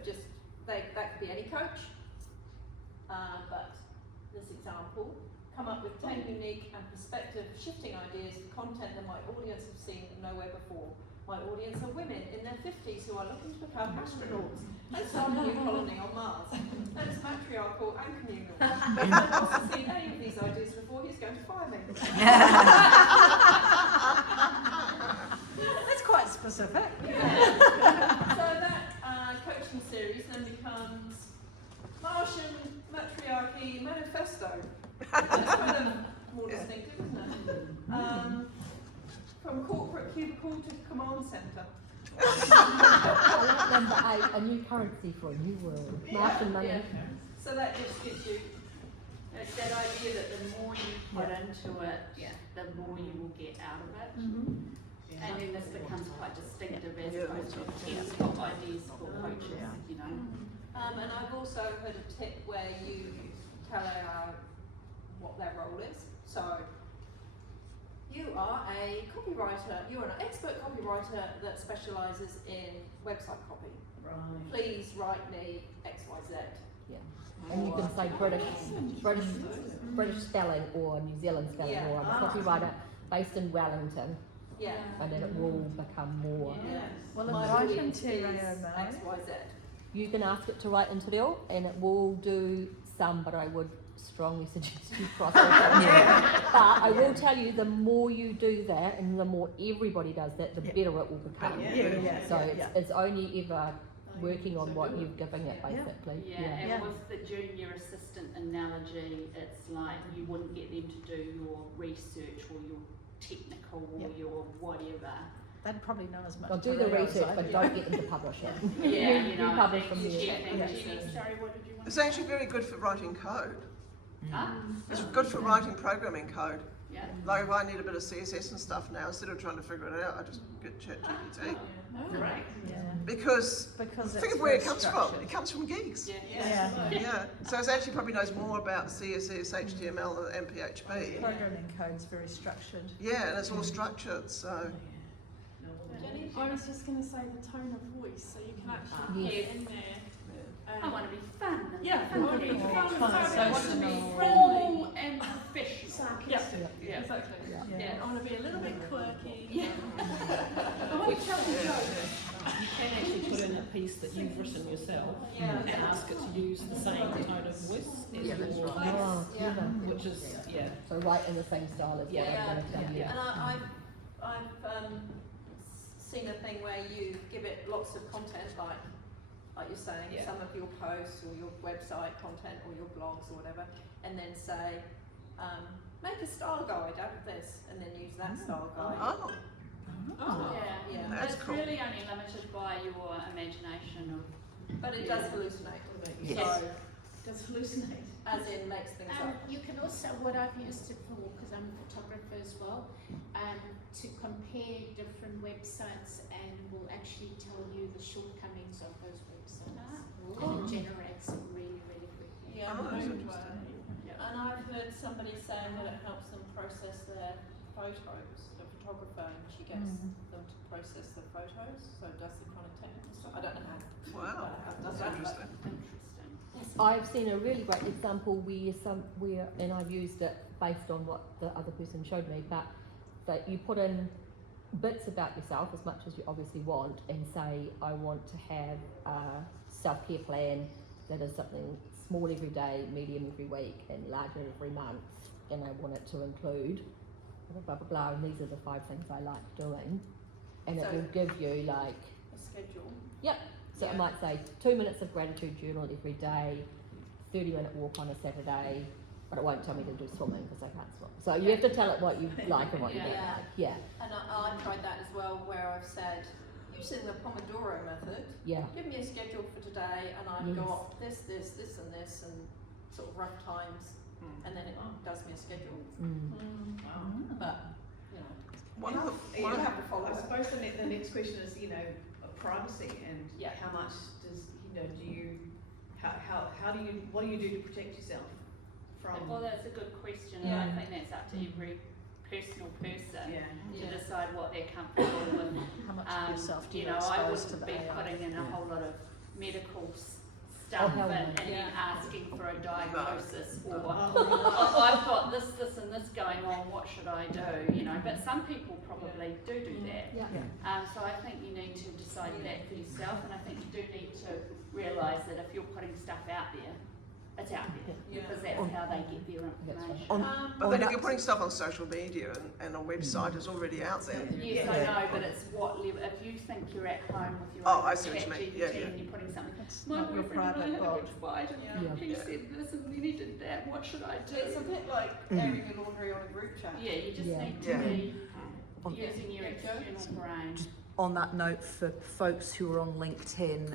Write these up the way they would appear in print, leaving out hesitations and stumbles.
but just, that could be any coach. But this example, come up with 10 unique and perspective shifting ideas for content that my audience have seen nowhere before. My audience are women in their 50s who are looking to become astronauts and start a new colony on Mars. That is matriarchal and communal. I haven't also seen any of these ideas before, he's going to fire me. That's quite specific. Yeah. So that coaching series then becomes Martian Matriarchy Manifesto. That's kind of more distinctive, isn't it? From corporate cubicle to command centre. Number 8, a new currency for a new world. Martian money. Yeah. So that just gives you It's that idea that the more you put into it, the more you will get out of it. And then this becomes quite distinctive as opposed to textbook ideas for coaches, you know. and I've also heard a tip where you tell AI what their role is. So you are a copywriter, you're an expert copywriter that specialises in website copy. Right. Please write me XYZ. Yeah. And you can say British spelling or New Zealand spelling, Yeah. or I'm a copywriter based in Wellington, Yeah. and then it will become more. Yeah. Well, My invite him audience to is Reo, XYZ. You can ask it to write into the all, and it will do some, but I would strongly suggest you cross it. But I will tell you, the more you do that, and the more everybody does that, the better it will become. So it's only ever working on what you're giving it, basically. And with the junior assistant analogy, it's like you wouldn't get them to do your research or your technical or your whatever. They'd probably know as much. They'll do the research, but don't get them to publish it. You know, publish from there. Sorry, what did you want? It's actually very good for writing code. Ah, It's good for writing programming code. yeah. Like if I need a bit of CSS and stuff now, instead of trying to figure it out, I just get ChatGPT. Right. Because Because think it's of where it very comes from. structured. It comes from geeks. Yeah. Yeah. So it actually probably knows more about CSS, HTML and PHP. Programming code's very structured. Yeah, and it's all structured, so Jenny? I was just going to say the tone of voice, so you can actually Yes. get in there. I want to be fun. Yeah, I want to be fun, so I want to be Formal friendly. and professional. Yeah, exactly. Yeah. I want to be a little bit quirky. Yeah. I want to tell a joke. You can actually put in a piece that you've written yourself and ask it to use the same tone of voice as your Oh, Yeah. which is, So write in the same style as what Yeah. I'm going to tell you. And I've seen a thing where you give it lots of content, like you're saying, some of your posts or your website content or your blogs or whatever, and then say, make a style guide out of this, and then use that style guide. oh, Yeah. That's It's cool. really only limited by your imagination of. But it does hallucinate. Yes. So, Does hallucinate. as in makes things up. You can also, what I've used it for, because I'm a photographer as well, to compare different websites and will actually tell you the shortcomings of those websites. And it generates it really, really quickly. Yeah. Oh, that's And interesting. I've heard somebody saying that it helps them process their photos, the photographer, and she gets them to process the photos, so it does the kind of technical stuff. I don't know how. Wow, how it does that's that, but- interesting. Interesting. I've seen a really great example where and I've used it based on what the other person showed me, but that you put in bits about yourself as much as you obviously want, and say, I want to have a self-care plan that is something small every day, medium every week, and larger every month, and I want it to include blah blah blah, and these are the 5 things I like doing, and it So- will give you like, A schedule. so it might say 2 minutes of gratitude journal every day, 30-minute walk on a Saturday, but it won't tell me to do swimming because I can't swim. So you have to tell it what you like and what you don't Yeah. like. Yeah, And I've tried that as well, where I've said, using the Pomodoro method, yeah. give me a schedule for today, and I've Yes. got this, and this, and sort of rough times, and then it does me a schedule. But, you know, One of the, you have to follow I it. suppose the next question is, privacy and Yeah. how much does, do you, what do you do to protect yourself from? Well, that's a good question, Yeah. and I think that's up to every personal person Yeah. to decide what they're comfortable with. How much of yourself do you I expose wouldn't to the be AI? putting in a whole lot of medical stuff hell no. and then Yeah. asking for a diagnosis or oh, I've got this and this going on, what should I do? You know, but some people probably do that. Yeah. So I think you need to decide that for yourself, and I think you do need to realise that if you're putting stuff out there, it's out there, because that's how they get their information. But then if you're putting stuff on social media and on website, it's already out there. Yes, I know, but it's what level. If you think you're at home with your Oh, own I see what you mean. Yeah, yeah. and you're putting something, It's my not your boyfriend and I private had a blog. big fight and he said this and then he did that, what should I do? It's a bit like airing your laundry on a group chat. Yeah, you just Yeah. need to Yeah. be On- using your external brain. On that note, for folks who are on LinkedIn,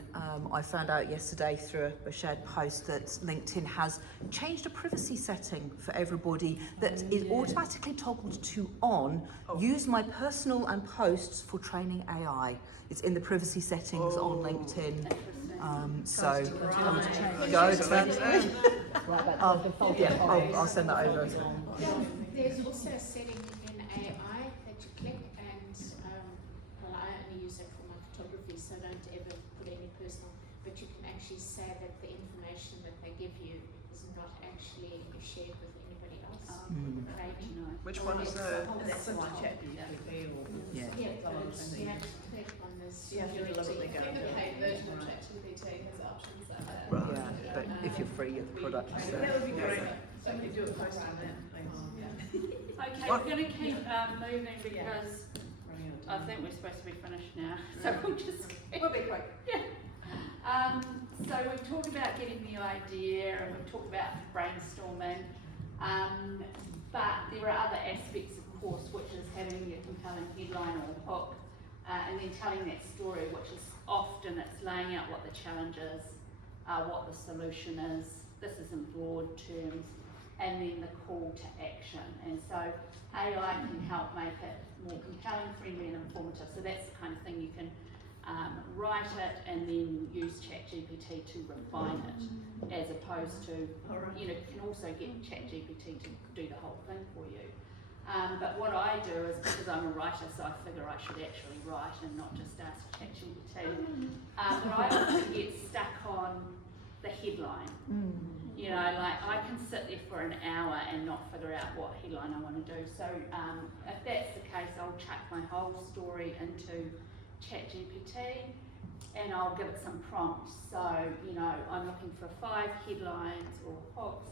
I found out yesterday through a shared post that LinkedIn has changed a privacy setting for everybody that is automatically toggled to on. Use my personal and posts for training AI. It's in the privacy settings on LinkedIn. Interesting. So Goes to the town. go So to that's that. it. Right, but the default Yeah, is I'll send that over as well. There's also a setting in AI that you click and, well, I only use it for my photography, so I don't ever put any personal, but you can actually say that the information that they give you is not actually shared with anybody else. Great to know. Which one is that? That's the one ChatGPT or. Yeah. Yeah, but it's, you have to click on this. You have to deliberately go. security. I think the paid version of ChatGPT has options like that. Right. Yeah, but if you're free, you're the product. So. That would be great. So if you do a post on that, please. Okay, we're going to keep moving because I think we're supposed to be finished now. So we'll just We'll be quick. so we've talked about getting the idea and we've talked about brainstorming, but there are other aspects, of course, which is having your compelling headline or hook, and then telling that story, which is often it's laying out what the challenge is, what the solution is. This is in broad terms, and then the call to action. And so AI can help make it more compelling, friendly, and informative. So that's the kind of thing you can write it and then use ChatGPT to refine it, as opposed to, you know, you can also get ChatGPT to do the whole thing for you. But what I do is, because I'm a writer, so I figure I should actually write and not just ask ChatGPT. But I often get stuck on the headline. You know, like I can sit there for an hour and not figure out what headline I want to do. So if that's the case, I'll chuck my whole story into ChatGPT and I'll give it some prompts. So, you know, I'm looking for 5 headlines or hooks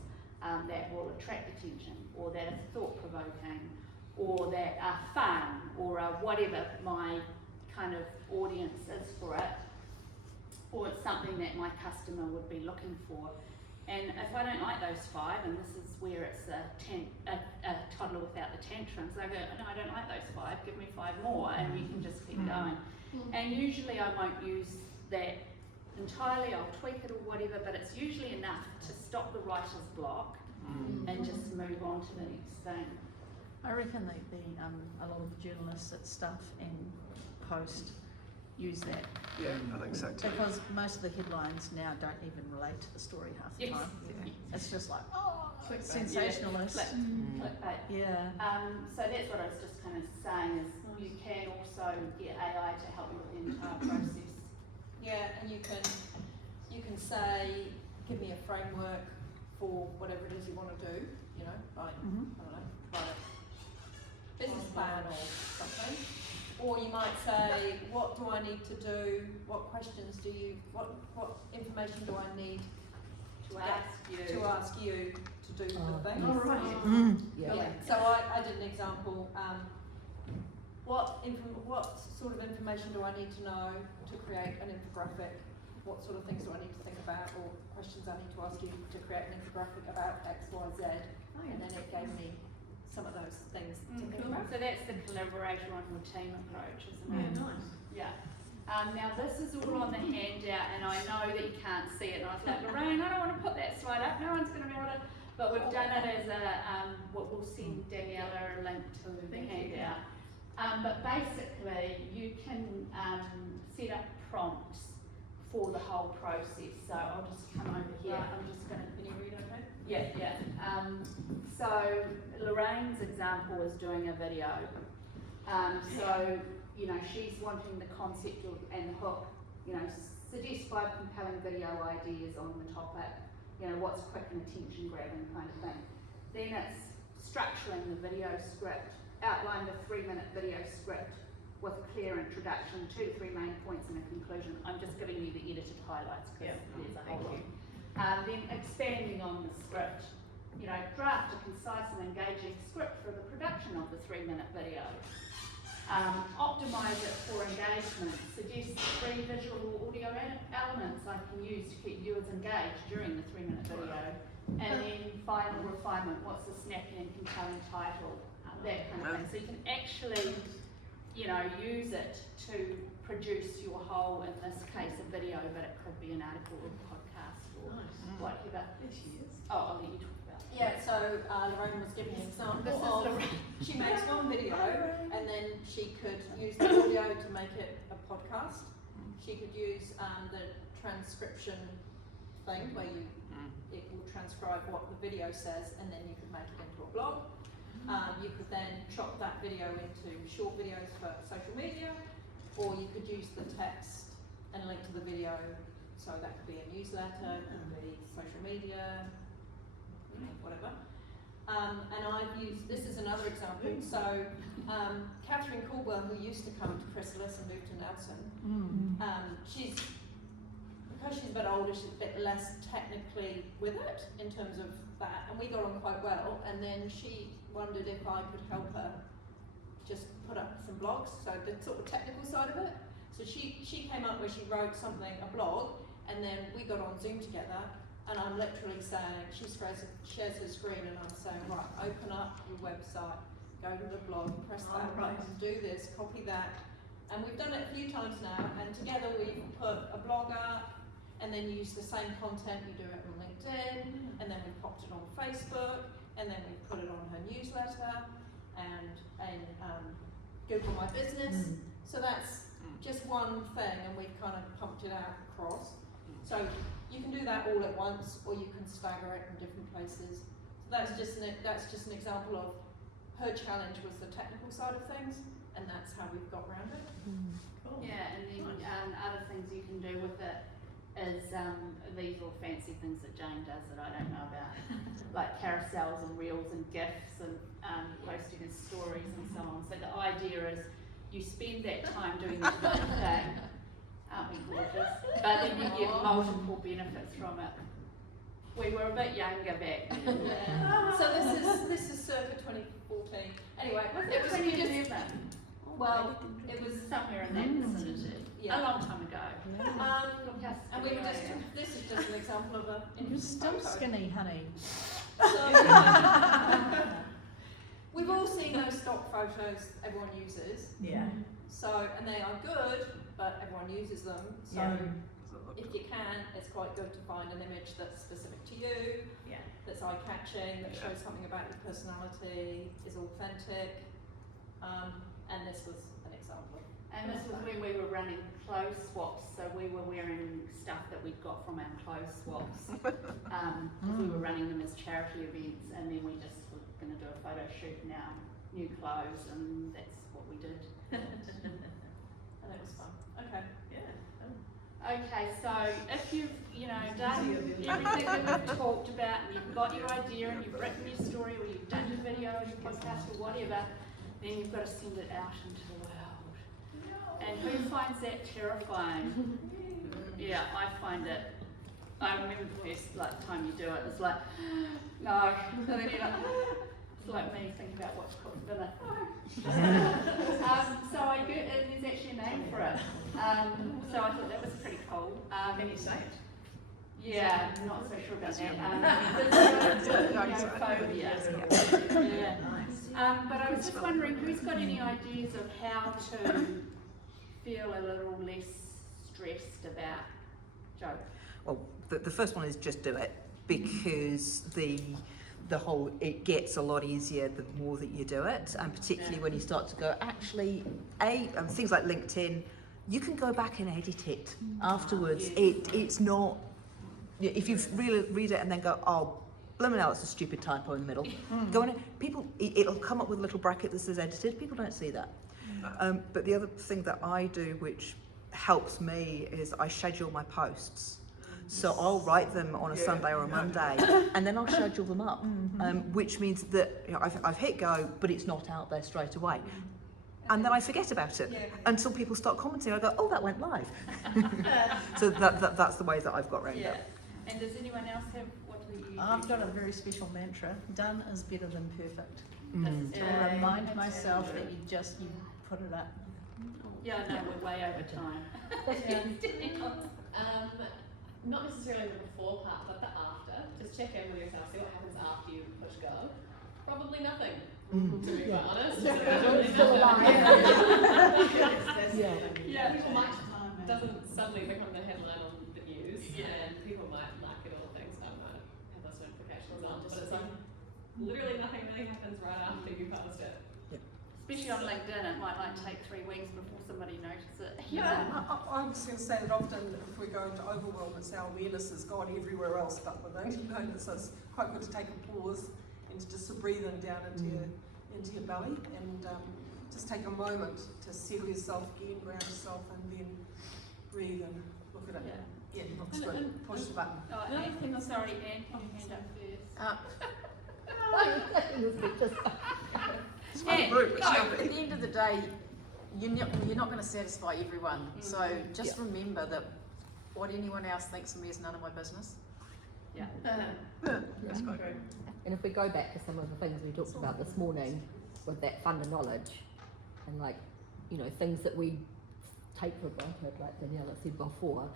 that will attract attention, or that are thought-provoking, or that are fun, or are whatever my kind of audience is for it, or it's something that my customer would be looking for. And if I don't like those 5, and this is where it's a toddler without the tantrums, I go, no, I don't like those 5, give me 5 more, and we can just keep going. And usually I won't use that entirely, I'll tweak it or whatever, but it's usually enough to stop the writer's block and just move on to the next thing. I reckon that a lot of the journalists that stuff and post use that, Yeah, I think so too. because most of the headlines now don't even relate to the story half the Yes. time. It's just like, oh, Clickbait. sensationalist. Clickbait. Yeah. So that's what I was just kind of saying, is you can also get AI to help you with the entire process. Yeah, and you can say, give me a framework for whatever it is you want to do, you know, like, I don't know, write a business plan or something. Or you might say, what do I need to do, what questions do you, what information do I need To ask you. to do the thing? All right. Yeah. So I did an example, what sort of information do I need to know to create an infographic? What sort of things do I need to think about, or questions I need to ask you to create an infographic about X, Y, Z? And then it gave me some of those things to think about. So that's the collaboration on your team approach, isn't Yeah, it? nice. Yeah. Now this is all on the handout, and I know that you can't see it, and I was like, Lorraine, I don't want to put that slide up, no one's going to be able to, but we've done it as we'll send Daniela a link to the handout. But basically, you can set up prompts for the whole process. So I'll just come over here. Right. I'm just going to. Can you read okay? Yeah. So Lorraine's example is doing a video. So you know she's wanting the concept and the hook, you know, suggest 5 compelling video ideas on the topic, you know, what's quick and attention grabbing kind of thing. Then it's structuring the video script, outline the 3-minute video script with clear introduction, 2 to 3 main points and a conclusion. I'm just giving you the edited highlights because there's a whole lot. Then expanding on the script, you know, draft a concise and engaging script for the production of the 3-minute video. Optimise it for engagement, suggest 3 visual or audio elements I can use to keep viewers engaged during the 3-minute video. And then final refinement, what's the snappy and compelling title, that kind of thing. So you can actually, you know, use it to produce your whole, in this case, a video, but it could be an article or podcast or whatever. Oh, I'll let you talk about it. Yeah, so Lorraine was giving an example of, she makes one video and then she could use the audio to make it a podcast. She could use the transcription thing where it will transcribe what the video says and then you could make it into a blog. You could then chop that video into short videos for social media, or you could use the text and link to the video. So that could be a newsletter, it could be social media, whatever. And I've used, this is another example. So Catherine Caldwell, who used to come to Chrysalis and moved to Nelson, because she's a bit older, she's a bit less technically with it in terms of that, and we got on quite well. And then she wondered if I could help her just put up some blogs, so the sort of technical side of it. So she came up where she wrote something, a blog, and then we got on Zoom together, and I'm literally saying, she shares her screen, and I'm saying, right, open up your website, go to the blog, press that button, do this, copy that. And we've done it a few times now, and together we've put a blog up, and then you use the same content, you do it on LinkedIn, and then we popped it on Facebook, and then we put it on her newsletter, and Google My Business. So that's just one thing, and we've kind of pumped it out across. So you can do that all at once, or you can stagger it in different places. So that's just an example of her challenge was the technical side of things, and that's how we've got around it. Yeah, and then other things you can do with it is these all fancy things that Jane does that I don't know about, like carousels and reels and GIFs and posting as stories and so on. So the idea is you spend that time doing the one thing, aren't we gorgeous? But then you get multiple benefits from it. We were a bit younger back then. So this is circa 2014. Anyway, Was it 2011? Well, it was Somewhere in that vicinity. Yeah. A long time ago. and we were just, this is just an example of a You're still skinny, honey. So, we've all seen those stock photos everyone uses. Yeah. So, and they are good, but everyone uses them. So, if you can, it's quite good to find an image that's specific to you, that's eye-catching, that shows something about your personality, is authentic. And this was an example. And this was when we were running clothes swaps, so we were wearing stuff that we'd got from our clothes swaps. We were running them as charity events, and then we just were going to do a photo shoot in our new clothes, and that's what we did. And it was fun. Okay. Okay, so if you've, done everything that we've talked about, and you've got your idea, and you've written your story, or you've done your video, or your podcast, or whatever, then you've got to send it out into the world. And who finds that terrifying? Yeah, I find it. I remember the first time you do it, it's like, no. And then you're like, it's like me thinking about what's cooked for dinner. So and there's actually a name for it. So I thought that was pretty cool. Can you say it? Yeah, I'm not so sure about that. Phobia. Yeah. But I was just wondering, who's got any ideas of how to feel a little less stressed about Joe? Well, the first one is just do it, because the whole, it gets a lot easier the more that you do it, and particularly when you start to go, actually, things like LinkedIn, you can go back and edit it afterwards. It's not, if you really read it and then go, oh, blimmin' hell, it's a stupid typo in the middle. Go on it, it'll come up with a little bracket that says edited. People don't see that. But the other thing that I do, which helps me is I schedule my posts. So I'll write them on a Sunday or a Monday, and then I'll schedule them up, which means that I've hit go, but it's not out there straight away. And then I forget about it until people start commenting. I go, oh, that went live. So that's the way that I've got round it. And does anyone else have, what do you I've got a very special mantra: done is better than perfect. Mm. To remind myself that you put it up. Yeah, I know, we're way over time. Not necessarily the before part, but the after. Just check in with yourself, see what happens after you push go. Probably nothing, to be quite honest. Still alive. People might, doesn't suddenly become the headline on the news, and people might like it or things, so I might have those notifications on, but it's like, literally nothing really happens right after you post it. Especially on LinkedIn, it might take 3 weeks before somebody notices it. Yeah, I was going to say that often if we're going to overwhelm, it's our awareness has gone everywhere else but within, you know, so it's quite good to take a pause and to just breathe in down into your belly and just take a moment to settle yourself again, ground yourself, and then breathe and look at it. Yeah, looks good. Push the button. Oh, Another Anne, thing I sorry, Anne, put your hand up first. It's not rude, it's At lovely. the end of the day, you're not going to satisfy everyone. So just remember that what anyone else thinks of me is none of my business. Yeah. That's quite good. And if we go back to some of the things we talked about this morning with that fund of knowledge and like, you know, things that we take for granted, like Daniela said before,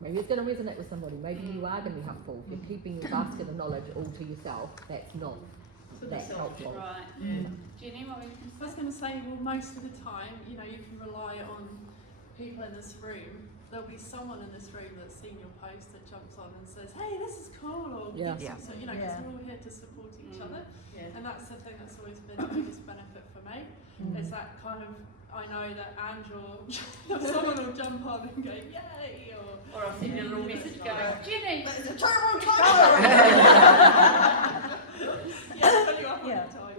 maybe it's going to resonate with somebody, maybe you are going to be helpful. If you're keeping your basket of knowledge all to yourself, that's not that helpful. Right. Jenny, what were you I was going to say, well, most of the time, you know, you can rely on people in this room. There'll be someone in this room that's seen your post that jumps on and says, hey, this is cool, or so, you know, because we're all here to support each other. And that's the thing that's always been the biggest benefit for me. Is that kind of, I know that Andrew or someone will jump on and go, yay, or I'll send you a little message going, Jenny, It's a terrible time! fill you up all the time.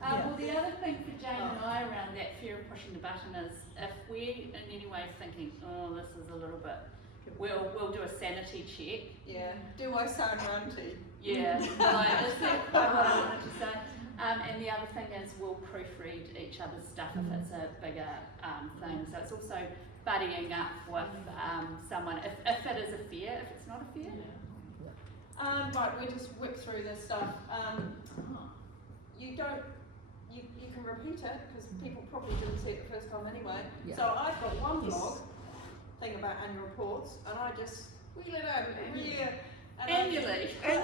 Well, the other thing for Jane and I around that fear of pushing the button is if we're in any way thinking, oh, this is a little bit, we'll do a sanity check. Yeah. Do I sound ranty? Yeah, like, is that quite what I wanted to say? And the other thing is we'll proofread each other's stuff if it's a bigger thing. So it's also buddying up with someone, if it is a fear, if it's not a fear. Right, we just whip through this stuff. You can repeat it because people probably didn't see it the first time anyway. So I've got one blog thing about annual reports, and I just wheel it out every year. Annually. And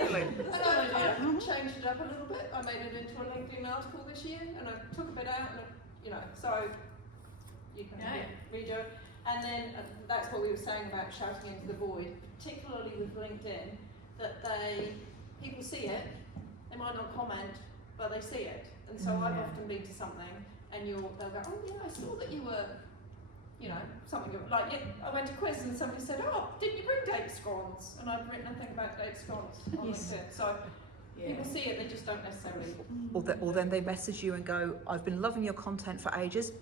I've changed it up a little bit. I made it into a LinkedIn article this year, and I took a bit out, and you know, so you can redo it. And then that's what we were saying about shouting into the void, particularly with LinkedIn, that people see it, they might not comment, but they see it. And so I've often been to something, and they'll go, oh yeah, I saw that you were, you know, something like, I went to quiz and somebody said, oh, didn't you bring date scones? And I've written nothing about date scones on LinkedIn. So people see it, they just don't necessarily. Or then they message you and go, I've been loving your content for ages,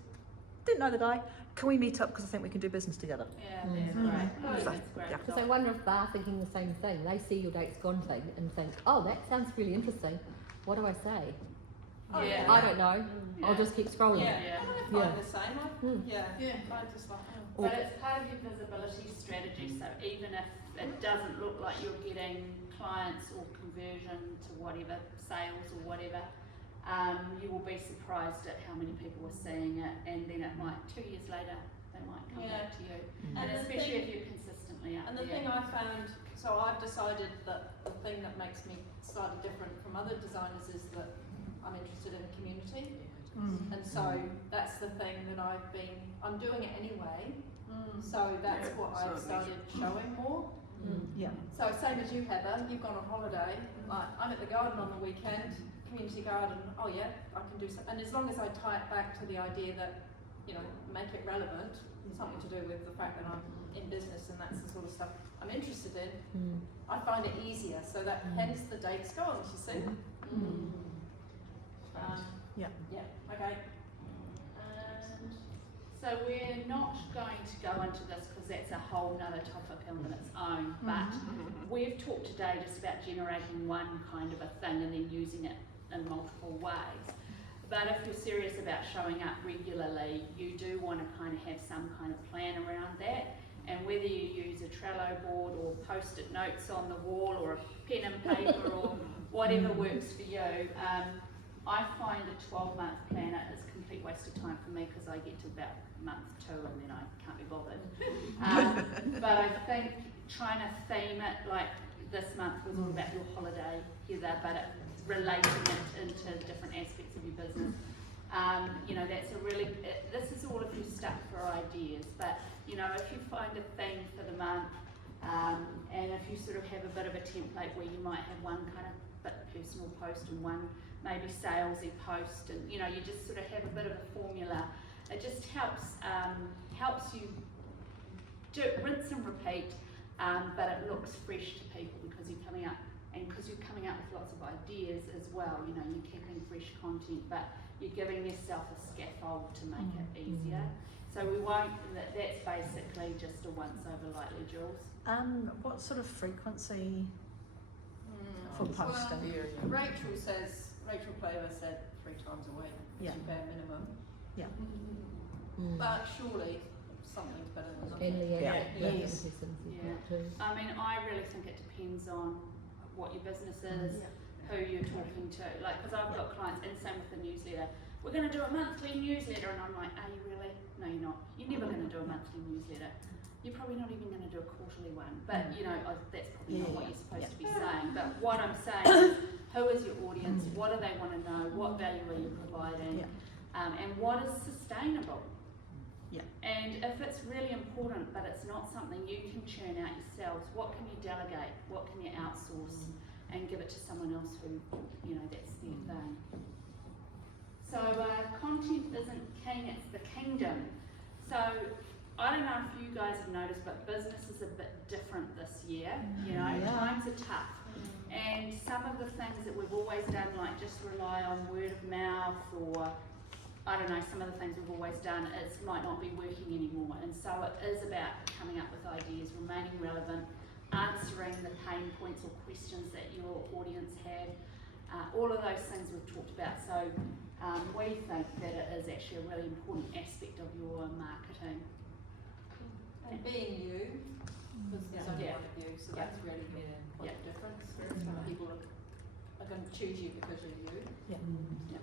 didn't know the guy, can we meet up because I think we can do business together? Yeah, that's great. So, That's great. yeah. Because I wonder if they're thinking the same thing. They see your date's gone thing and think, oh, that sounds really interesting. What do I say? Yeah. I don't know. I'll just keep scrolling. I find the same. I just like, But it's part of your visibility strategy, so even if it doesn't look like you're getting clients or conversion to whatever, sales or whatever, you will be surprised at how many people are seeing it, and then it might, 2 years later, they might come back to you. And especially if you're consistently out and the there. thing I found, so I've decided that the thing that makes me slightly different from other designers is that I'm interested in community. And so that's the thing that I'm doing it anyway. So that's what I've started showing more. So same as you, Heather, you've gone on holiday, like I'm at the garden on the weekend, community garden, oh yeah, I can do something. And as long as I tie it back to the idea that, you know, make it relevant, something to do with the fact that I'm in business and that's the sort of stuff I'm interested in, I find it easier. So that hence the date scones, you see. Okay. And So we're not going to go into this because that's a whole nother topic on its own, but we've talked today just about generating one kind of a thing and then using it in multiple ways. But if you're serious about showing up regularly, you do want to kind of have some kind of plan around that. And whether you use a Trello board or post-it notes on the wall or a pen and paper or whatever works for you, I find a 12-month planner is a complete waste of time for me because I get to about month 2 and then I can't be bothered. But I think trying to theme it, like this month was all about your holiday, Heather, but relating it into different aspects of your business. You know, that's a really, this is all if you're stuck for ideas, but you know, if you find a theme for the month, and if you sort of have a bit of a template where you might have one kind of bit personal post and one maybe salesy post, and you know, you just sort of have a bit of a formula. It just helps you rinse and repeat, but it looks fresh to people because you're coming up with lots of ideas as well. You know, you're keeping fresh content, but you're giving yourself a scaffold to make it easier. So we won't. That's basically just a once over lightly, Jules. What sort of frequency for posting? Rachel Clover said 3 times a week, Yeah. bare minimum. Yeah. But surely something's better than nothing. And Leanne, Yes. I mean, I really think it depends on what your business is, who you're talking to. Like, because I've got clients, and same with the newsletter. We're going to do a monthly newsletter, and I'm like, are you really? No, you're not. You're never going to do a monthly newsletter. You're probably not even going to do a quarterly one. But you know, that's probably not what you're supposed to be saying. But what I'm saying is, who is your audience? What do they want to know? What value are you providing? And what is sustainable? Yeah. And if it's really important, but it's not something you can churn out yourselves, what can you delegate? What can you outsource and give it to someone else who, you know, that's their thing? So content isn't king, it's the kingdom. So I don't know if you guys have noticed, but business is a bit different this year. You know, times are tough. And some of the things that we've always done, like just rely on word of mouth, or I don't know, some of the things we've always done, it might not be working anymore. And so it is about coming up with ideas, remaining relevant, answering the pain points or questions that your audience had. All of those things we've talked about. So we think that it is actually a really important aspect of your marketing. And being you, because there's only one of you, so that's really been quite a difference. People are going to choose you because you're you.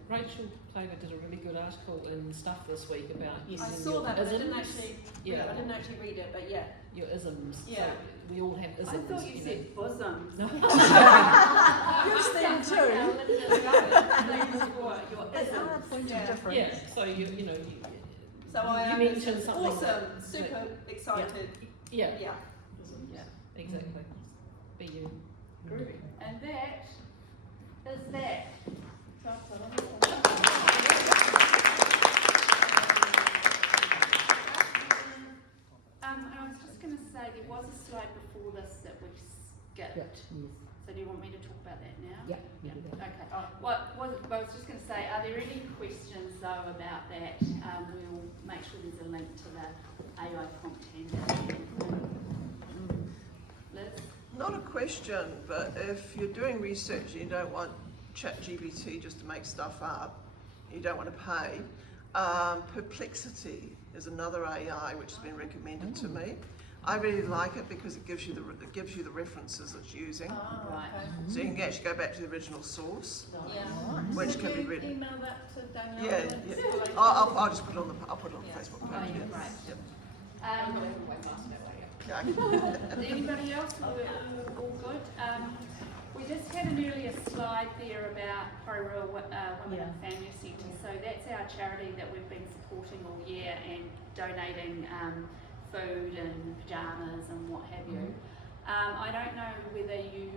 Rachel Clover did a really good article in Stuff this week about I saw that, but I didn't actually. Yeah. I didn't actually read it, but yeah. Your isms. Yeah. So we all have isms. I thought you said bosoms. Use them too. Your It's our isms. point of difference. Yeah. So you know. So I you am mentioned something. awesome, super excited. Yeah. Yeah. Yeah. Exactly. Be you. Groovy. And that is that. I was just going to say there was a slide before this that we skipped. So do you want me to talk about that now? Yeah. Okay. I was just going to say, are there any questions though about that? We'll make sure there's a link to the AI prompt handout. Liz? Not a question, but if you're doing research and you don't want ChatGPT just to make stuff up, you don't want to pay, Perplexity is another AI which has been recommended to me. I really like it because it gives you the references it's using, Right. so you can actually go back to the original source, Yeah. which Can can be you read. email that to Danielle? Yeah, It's yeah. like- I'll just put it on the Facebook Oh, page. yeah, Yeah. right. Yep. Yeah. Anybody else? We're all good. We just had an earlier slide there about Pro-Real Women and Family Centre. So that's our charity that we've been supporting all year and donating food and pyjamas and what have you. I don't know whether you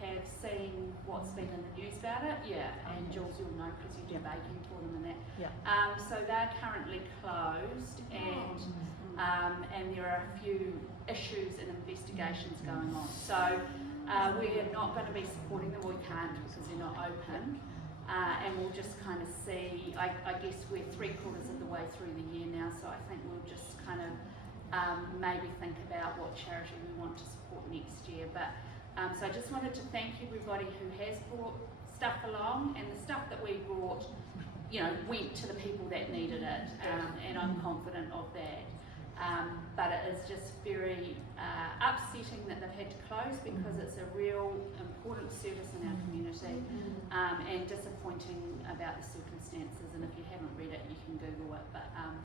have seen what's been in the news about it. Yeah, and Jules, you'll know because you do baking for them and that. Yeah. So they're currently closed, and there are a few issues and investigations going on. So we're not going to be supporting them. We can't because they're not open. And we'll just kind of see, I guess we're 3/4 of the way through the year now, so I think we'll just kind of maybe think about what charity we want to support next year. But so I just wanted to thank everybody who has brought stuff along, and the stuff that we brought, you know, went to the people that needed it, and I'm confident of that. But it is just very upsetting that they've had to close, because it's a real important service in our community, and disappointing about the circumstances. And if you haven't read it, you can Google it. But